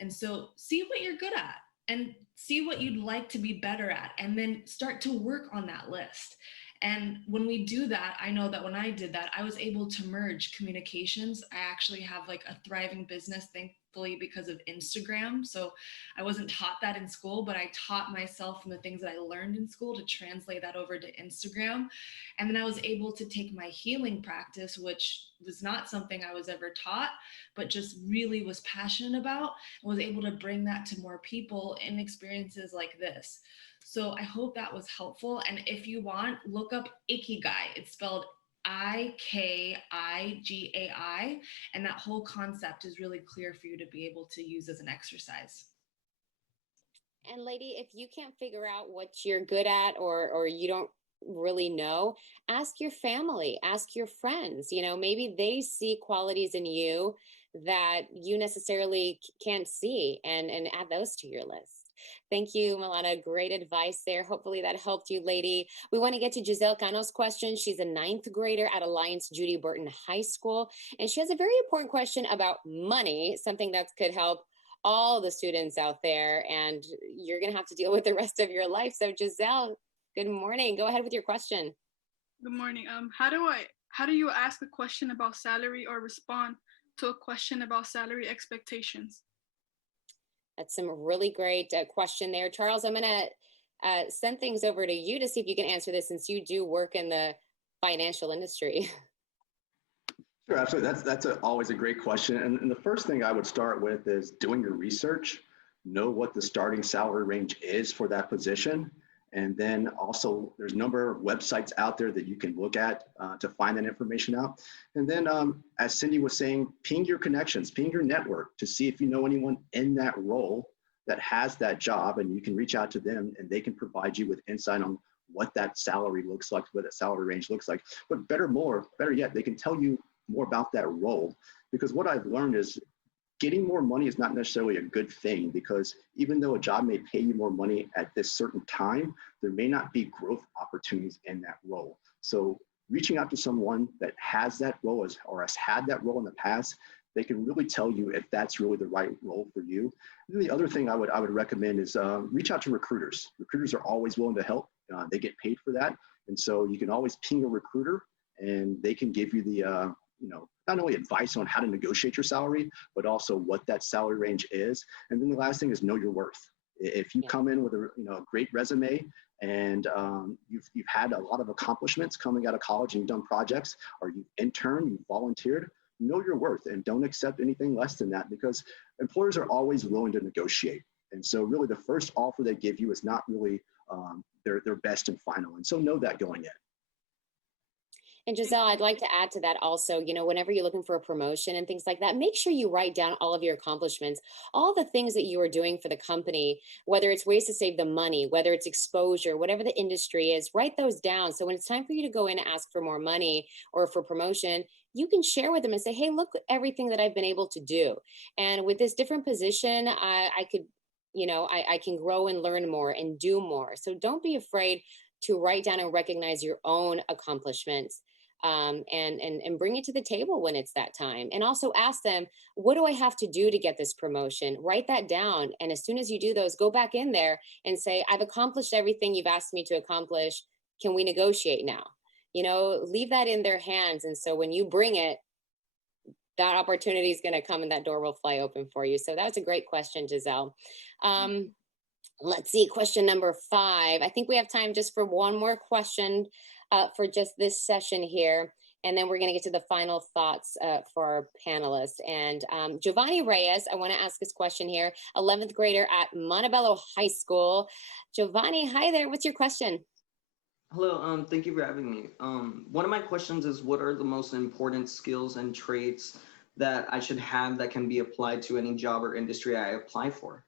And so see what you're good at and see what you'd like to be better at, and then start to work on that list. And when we do that, I know that when I did that, I was able to merge communications. I actually have like a thriving business, thankfully, because of Instagram. So I wasn't taught that in school, but I taught myself from the things that I learned in school to translate that over to Instagram. And then I was able to take my healing practice, which was not something I was ever taught, but just really was passionate about, and was able to bring that to more people in experiences like this. So I hope that was helpful. And if you want, look up Ikigai. It's spelled Ikigai. And that whole concept is really clear for you to be able to use as an exercise. And Lady, if you can't figure out what you're good at, or you don't really know, ask your family, ask your friends. Maybe they see qualities in you that you necessarily can't see, and add those to your list. Thank you, Milana. Great advice there. Hopefully that helped you, Lady. We want to get to Giselle Cano's question. She's a ninth grader at Alliance Judy Burton High School, and she has a very important question about money, something that could help all the students out there, and you're going to have to deal with the rest of your life. So Giselle, good morning. Go ahead with your question. Good morning. How do you ask a question about salary or respond to a question about salary expectations? That's some really great question there. Charles, I'm going to send things over to you to see if you can answer this, since you do work in the financial industry. Sure, absolutely. That's always a great question. And the first thing I would start with is doing your research, know what the starting salary range is for that position. And then also there's a number of websites out there that you can look at to find that information out. And then as Cindy was saying, ping your connections, ping your network to see if you know anyone in that role that has that job, and you can reach out to them and they can provide you with insight on what that salary looks like, what that salary range looks like. But better yet, they can tell you more about that role. Because what I've learned is getting more money is not necessarily a good thing, because even though a job may pay you more money at this certain time, there may not be growth opportunities in that role. So reaching out to someone that has that role or has had that role in the past, they can really tell you if that's really the right role for you. And the other thing I would recommend is reach out to recruiters. Recruiters are always willing to help. They get paid for that. And so you can always ping a recruiter, and they can give you the not only advice on how to negotiate your salary, but also what that salary range is. And then the last thing is know your worth. If you come in with a great resume, and you've had a lot of accomplishments coming out of college, and you've done projects, or you've interned, you've volunteered, know your worth and don't accept anything less than that, because employers are always willing to negotiate. And so really the first offer they give you is not really their best and final. And so know that going in. And Giselle, I'd like to add to that also, whenever you're looking for a promotion and things like that, make sure you write down all of your accomplishments, all the things that you are doing for the company, whether it's ways to save the money, whether it's exposure, whatever the industry is, write those down. So when it's time for you to go in and ask for more money or for promotion, you can share with them and say, hey, look at everything that I've been able to do. And with this different position, I could, I can grow and learn more and do more. So don't be afraid to write down and recognize your own accomplishments, and bring it to the table when it's that time. And also ask them, what do I have to do to get this promotion? Write that down. And as soon as you do those, go back in there and say, I've accomplished everything you've asked me to accomplish. Can we negotiate now? Leave that in their hands. And so when you bring it, that opportunity is going to come and that door will fly open for you. So that was a great question, Giselle. Let's see, question number 5. I think we have time just for one more question for just this session here. And then we're going to get to the final thoughts for our panelists. And Giovanni Reyes, I want to ask this question here, 11th grader at Montebello High School. Giovanni, hi there. What's your question? Hello, thank you for having me. One of my questions is, what are the most important skills and traits that I should have that can be applied to any job or industry I apply for?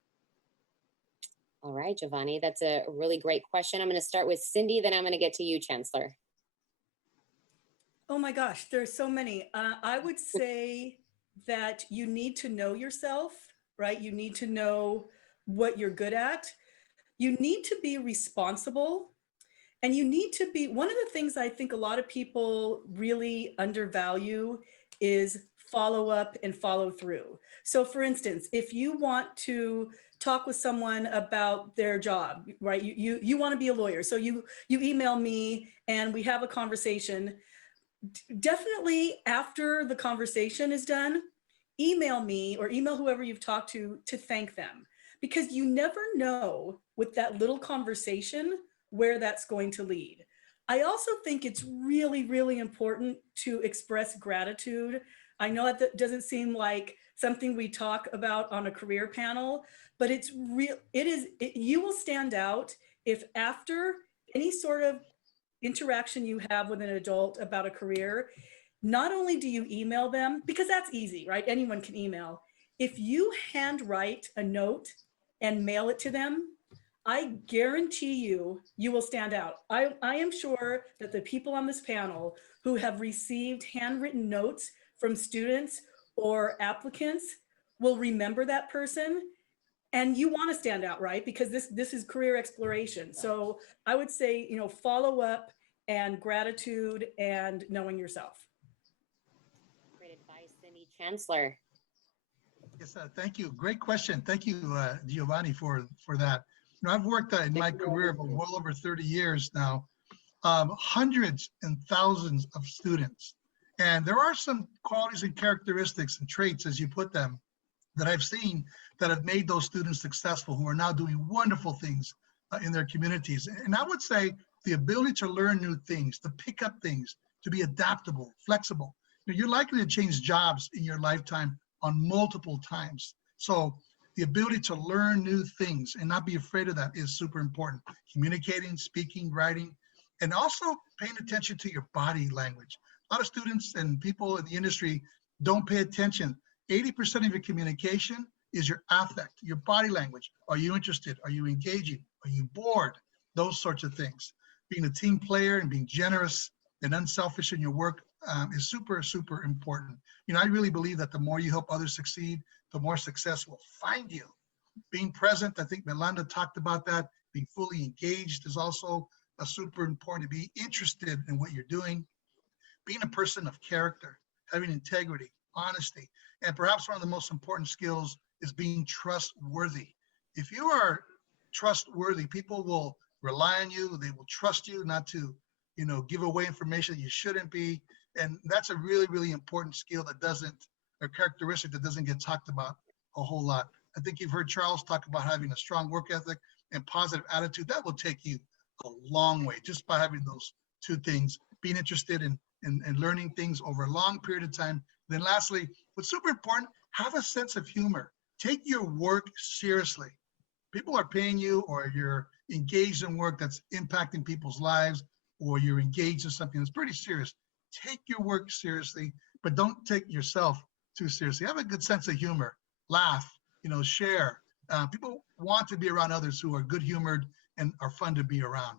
All right, Giovanni, that's a really great question. I'm going to start with Cindy, then I'm going to get to you, Chancellor. Oh my gosh, there's so many. I would say that you need to know yourself, right? You need to know what you're good at. You need to be responsible. And you need to be, one of the things I think a lot of people really undervalue is follow up and follow through. So for instance, if you want to talk with someone about their job, right? You want to be a lawyer. So you email me and we have a conversation. Definitely after the conversation is done, email me or email whoever you've talked to thank them, because you never know with that little conversation where that's going to lead. I also think it's really, really important to express gratitude. I know that doesn't seem like something we talk about on a career panel, but it's real. You will stand out if after any sort of interaction you have with an adult about a career, not only do you email them, because that's easy, right? Anyone can email. If you handwrite a note and mail it to them, I guarantee you will stand out. I am sure that the people on this panel who have received handwritten notes from students or applicants will remember that person, and you want to stand out, right? Because this is career exploration. So I would say, follow up and gratitude and knowing yourself. Great advice, Cindy. Chancellor. Yes, thank you. Great question. Thank you, Giovanni, for that. I've worked in my career for well over 30 years now, hundreds and thousands of students. And there are some qualities and characteristics and traits, as you put them, that I've seen that have made those students successful, who are now doing wonderful things in their communities. And I would say the ability to learn new things, to pick up things, to be adaptable, flexible. You're likely to change jobs in your lifetime on multiple times. So the ability to learn new things and not be afraid of that is super important. Communicating, speaking, writing, and also paying attention to your body language. A lot of students and people in the industry don't pay attention. 80% of your communication is your affect, your body language. Are you interested? Are you engaging? Are you bored? Those sorts of things. Being a team player and being generous and unselfish in your work is super, super important. I really believe that the more you help others succeed, the more success will find you. Being present, I think Melanda talked about that. Being fully engaged is also super important, to be interested in what you're doing. Being a person of character, having integrity, honesty, and perhaps one of the most important skills is being trustworthy. If you are trustworthy, people will rely on you. They will trust you not to, give away information that you shouldn't be. And that's a really, really important skill or characteristic that doesn't get talked about a whole lot. I think you've heard Charles talk about having a strong work ethic and positive attitude. That will take you a long way just by having those two things, being interested in learning things over a long period of time. Then lastly, what's super important, have a sense of humor. Take your work seriously. People are paying you, or you're engaged in work that's impacting people's lives, or you're engaged in something that's pretty serious. take your work seriously, but don't take yourself too seriously. Have a good sense of humor, laugh, share. People want to be around others who are good humored and are fun to be around.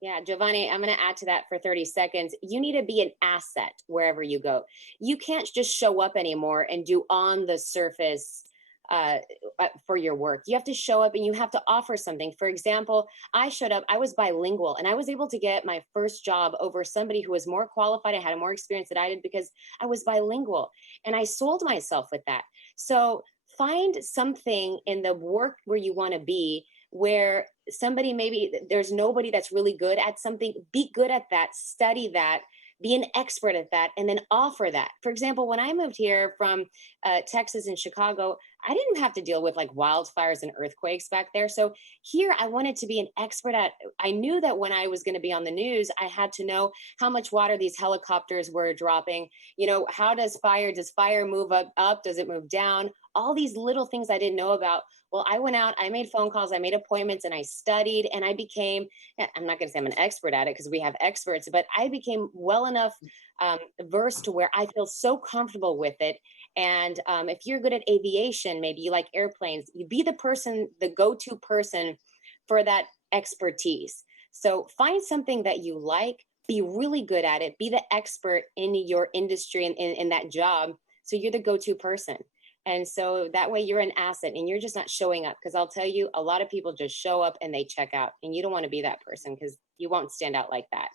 Yeah, Giovanni, I'm going to add to that for 30 seconds. You need to be an asset wherever you go. You can't just show up anymore and do on the surface for your work. You have to show up and you have to offer something. For example, I showed up, I was bilingual, and I was able to get my first job over somebody who was more qualified and had more experience than I did because I was bilingual. And I sold myself with that. So find something in the work where you want to be, where somebody, maybe there's nobody that's really good at something. Be good at that, study that, be an expert at that, and then offer that. For example, when I moved here from Texas and Chicago, I didn't have to deal with like wildfires and earthquakes back there. So here I wanted to be an expert at, I knew that when I was going to be on the news, I had to know how much water these helicopters were dropping. How does fire move up? Does it move down? All these little things I didn't know about. Well, I went out, I made phone calls, I made appointments, and I studied, and I became, I'm not going to say I'm an expert at it because we have experts, but I became well enough versed to where I feel so comfortable with it. And if you're good at aviation, maybe you like airplanes, you be the person, the go-to person for that expertise. So find something that you like, be really good at it, be the expert in your industry and in that job. So you're the go-to person. And so that way you're an asset and you're just not showing up. Because I'll tell you, a lot of people just show up and they check out. And you don't want to be that person because you won't stand out like that.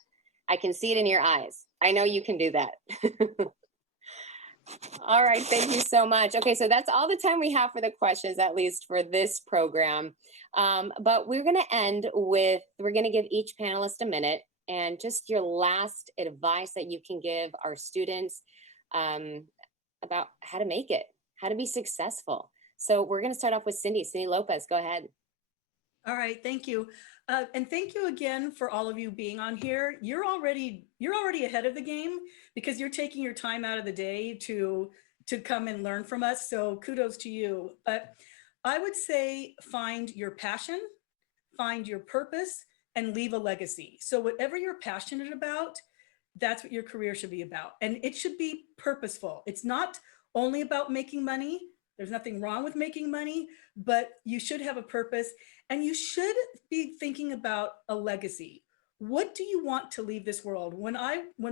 I can see it in your eyes. I know you can do that. All right. Thank you so much. Okay. So that's all the time we have for the questions, at least for this program. But we're going to end with, we're going to give each panelist a minute and just your last advice that you can give our students about how to make it, how to be successful. So we're going to start off with Cindy Lopez. Go ahead. All right, thank you. And thank you again for all of you being on here. You're already ahead of the game because you're taking your time out of the day to come and learn from us. So kudos to you. But I would say find your passion, find your purpose, and leave a legacy. So whatever you're passionate about, that's what your career should be about. And it should be purposeful. It's not only about making money. There's nothing wrong with making money, but you should have a purpose and you should be thinking about a legacy. What do you want to leave this world? When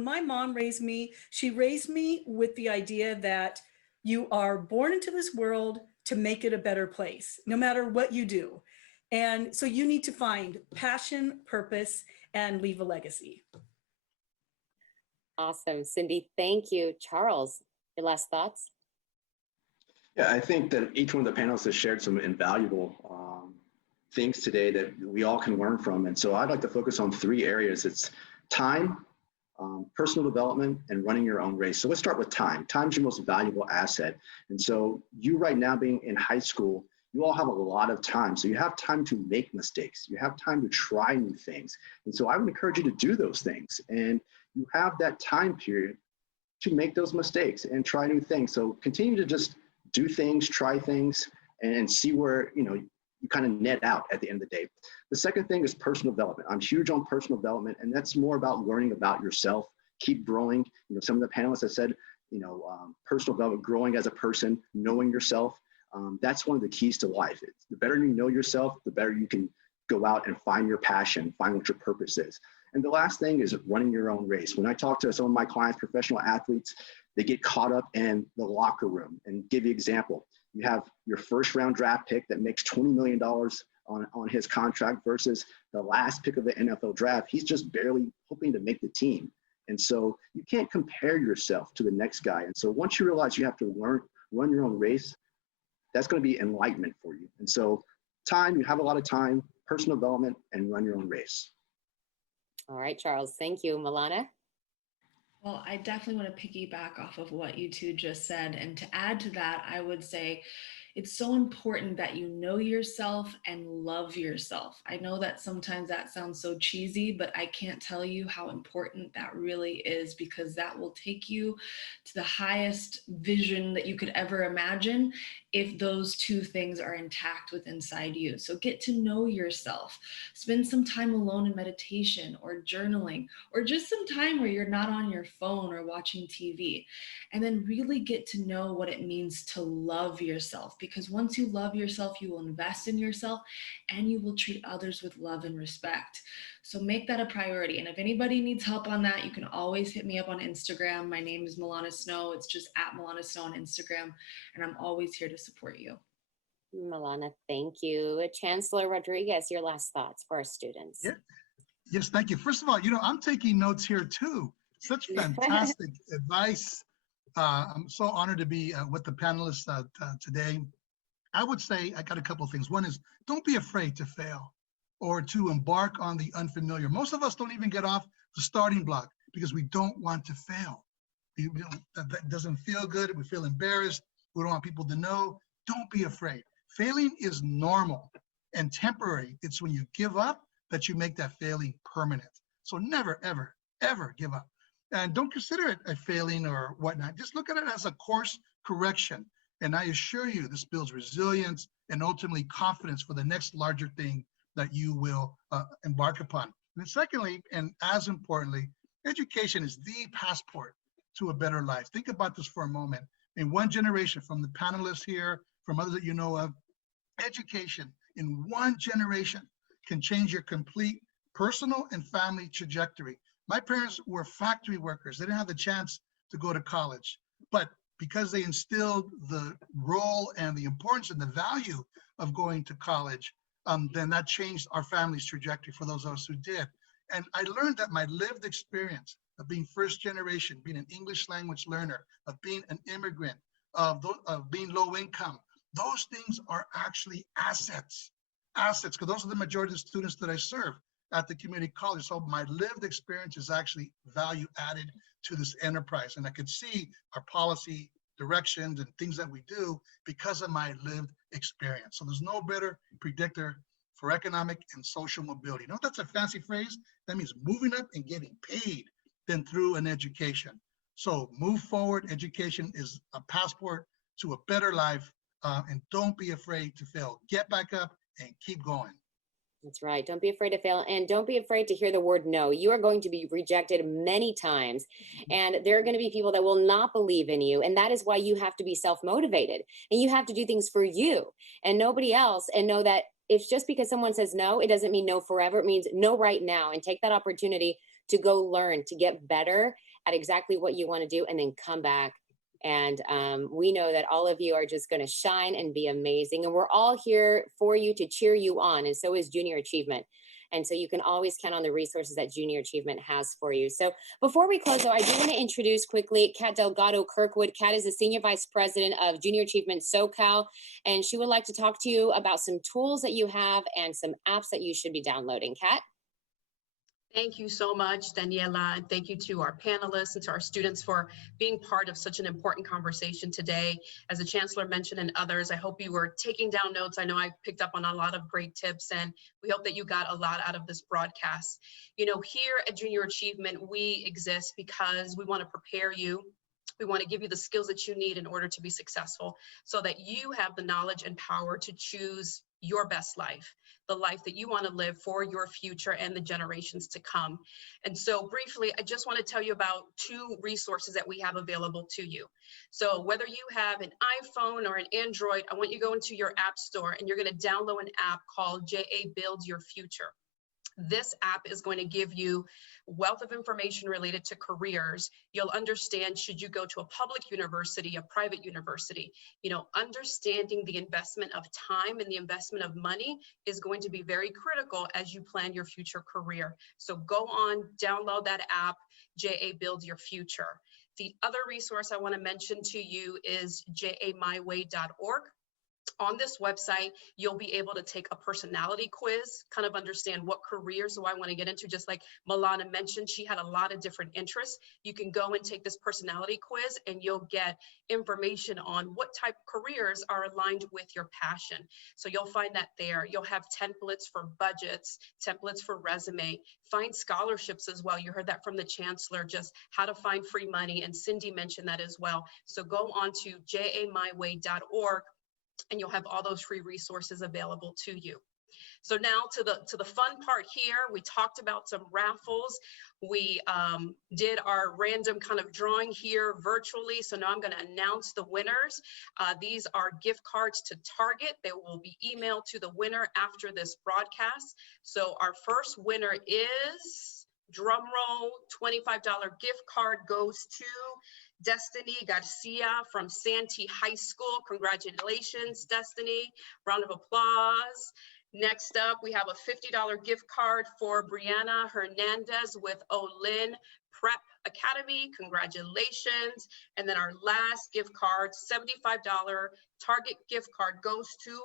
my mom raised me, she raised me with the idea that you are born into this world to make it a better place, no matter what you do. And so you need to find passion, purpose, and leave a legacy. Awesome. Cindy, thank you. Charles, your last thoughts? Yeah, I think that each one of the panelists has shared some invaluable things today that we all can learn from. And so I'd like to focus on 3 areas. It's time, personal development, and running your own race. So let's start with time. Time's your most valuable asset. And so you right now being in high school, you all have a lot of time. So you have time to make mistakes. You have time to try new things. And so I would encourage you to do those things. And you have that time period to make those mistakes and try new things. So continue to just do things, try things, and see where, you kind of net out at the end of the day. The second thing is personal development. I'm huge on personal development, and that's more about learning about yourself, keep growing. Some of the panelists have said, personal development, growing as a person, knowing yourself. That's one of the keys to life. The better you know yourself, the better you can go out and find your passion, find what your purpose is. And the last thing is running your own race. When I talk to some of my clients, professional athletes, they get caught up in the locker room. And give you an example, you have your first round draft pick that makes $20 million on his contract versus the last pick of the NFL draft. He's just barely hoping to make the team. And so you can't compare yourself to the next guy. And so once you realize you have to run your own race, that's going to be enlightenment for you. And so time, you have a lot of time, personal development, and run your own race. All right, Charles, thank you. Milana? Well, I definitely want to piggyback off of what you two just said. And to add to that, I would say it's so important that you know yourself and love yourself. I know that sometimes that sounds so cheesy, but I can't tell you how important that really is, because that will take you to the highest vision that you could ever imagine. if those two things are intact within inside you. So get to know yourself, spend some time alone in meditation or journaling, or just some time where you're not on your phone or watching TV. And then really get to know what it means to love yourself, because once you love yourself, you will invest in yourself and you will treat others with love and respect. So make that a priority. And if anybody needs help on that, you can always hit me up on Instagram. My name is Milana Snow. It's just at Milana Snow on Instagram. And I'm always here to support you. Milana, thank you. Chancellor Rodriguez, your last thoughts for our students. Yeah. Yes, thank you. First of all, I'm taking notes here too. Such fantastic advice. I'm so honored to be with the panelists today. I would say I got a couple of things. One is, don't be afraid to fail or to embark on the unfamiliar. Most of us don't even get off the starting block because we don't want to fail. That doesn't feel good. We feel embarrassed. We don't want people to know. Don't be afraid. Failing is normal and temporary. It's when you give up that you make that failing permanent. So never, ever, ever give up. And don't consider it a failing or whatnot. Just look at it as a course correction. And I assure you, this builds resilience and ultimately confidence for the next larger thing that you will embark upon. And then secondly, and as importantly, education is the passport to a better life. Think about this for a moment. In one generation, from the panelists here, from others that you know of, education in one generation can change your complete personal and family trajectory. My parents were factory workers. They didn't have the chance to go to college, but because they instilled the role and the importance and the value of going to college, then that changed our family's trajectory for those of us who did. And I learned that my lived experience of being first generation, being an English language learner, of being an immigrant, of being low income, those things are actually assets, because those are the majority of the students that I serve at the community college. So my lived experience is actually value added to this enterprise. And I could see our policy directions and things that we do because of my lived experience. So there's no better predictor for economic and social mobility. You know, that's a fancy phrase. That means moving up and getting paid than through an education. So move forward. Education is a passport to a better life. And don't be afraid to fail. Get back up and keep going. That's right. Don't be afraid to fail, and don't be afraid to hear the word no. You are going to be rejected many times, and there are going to be people that will not believe in you. And that is why you have to be self-motivated, and you have to do things for you and nobody else, and know that it's just because someone says no, it doesn't mean no forever. It means no right now, and take that opportunity to go learn, to get better at exactly what you want to do, and then come back. And we know that all of you are just going to shine and be amazing. And we're all here for you to cheer you on. And so is Junior Achievement. And so you can always count on the resources that Junior Achievement has for you. So before we close, though, I do want to introduce quickly Kat Delgado Kirkwood. Kat is the Senior Vice President of Junior Achievement SoCal. And she would like to talk to you about some tools that you have and some apps that you should be downloading. Kat? Thank you so much, Daniela, and thank you to our panelists and to our students for being part of such an important conversation today. As the Chancellor mentioned and others, I hope you were taking down notes. I know I picked up on a lot of great tips, and we hope that you got a lot out of this broadcast. You know, here at Junior Achievement, we exist because we want to prepare you. We want to give you the skills that you need in order to be successful so that you have the knowledge and power to choose your best life, the life that you want to live for your future and the generations to come. And so briefly, I just want to tell you about two resources that we have available to you. So whether you have an iPhone or an Android, I want you to go into your app store and you're going to download an app called JA Build Your Future. This app is going to give you wealth of information related to careers. You'll understand, should you go to a public university, a private university, you know, understanding the investment of time and the investment of money is going to be very critical as you plan your future career. So go on, download that app, JA Build Your Future. The other resource I want to mention to you is jamyway.org. On this website, you'll be able to take a personality quiz, kind of understand what careers do I want to get into. Just like Milana mentioned, she had a lot of different interests. You can go and take this personality quiz and you'll get information on what type of careers are aligned with your passion. So you'll find that there. You'll have templates for budgets, templates for resume, find scholarships as well. You heard that from the Chancellor, just how to find free money, and Cindy mentioned that as well. So go on to jamyway.org. and you'll have all those free resources available to you. So now to the fun part here. We talked about some raffles. We did our random kind of drawing here virtually. So now I'm going to announce the winners. These are gift cards to Target. They will be emailed to the winner after this broadcast. So our first winner is, drum roll, $25 gift card goes to Destiny Garcia from Santee High School. Congratulations, Destiny. Round of applause. Next up, we have a $50 gift card for Brianna Hernandez with Olin Prep Academy. Congratulations. And then our last gift card, $75 Target gift card goes to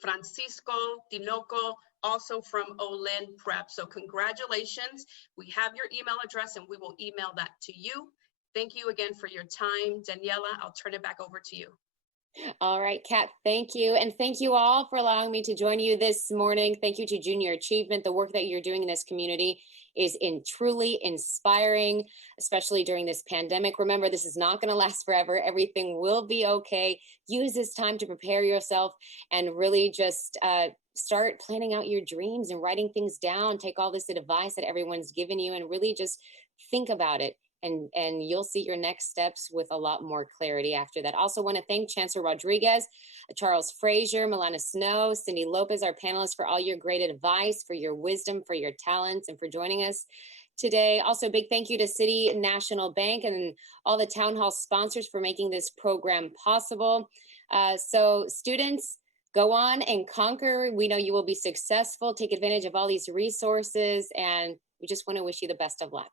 Francisco Tinoco, also from Olin Prep. So congratulations. We have your email address and we will email that to you. Thank you again for your time. Daniela, I'll turn it back over to you. All right, Kat, thank you. And thank you all for allowing me to join you this morning. Thank you to Junior Achievement. The work that you're doing in this community is truly inspiring, especially during this pandemic. Remember, this is not going to last forever. Everything will be okay. Use this time to prepare yourself and really just start planning out your dreams and writing things down. Take all this advice that everyone's given you and really just think about it. And you'll see your next steps with a lot more clarity after that. Also want to thank Chancellor Rodriguez, Charles Frazier, Milana Snow, Cindy Lopez, our panelists, for all your great advice, for your wisdom, for your talents, and for joining us today. Also, a big thank you to City National Bank and all the town hall sponsors for making this program possible. So students, go on and conquer. We know you will be successful. Take advantage of all these resources, and we just want to wish you the best of luck.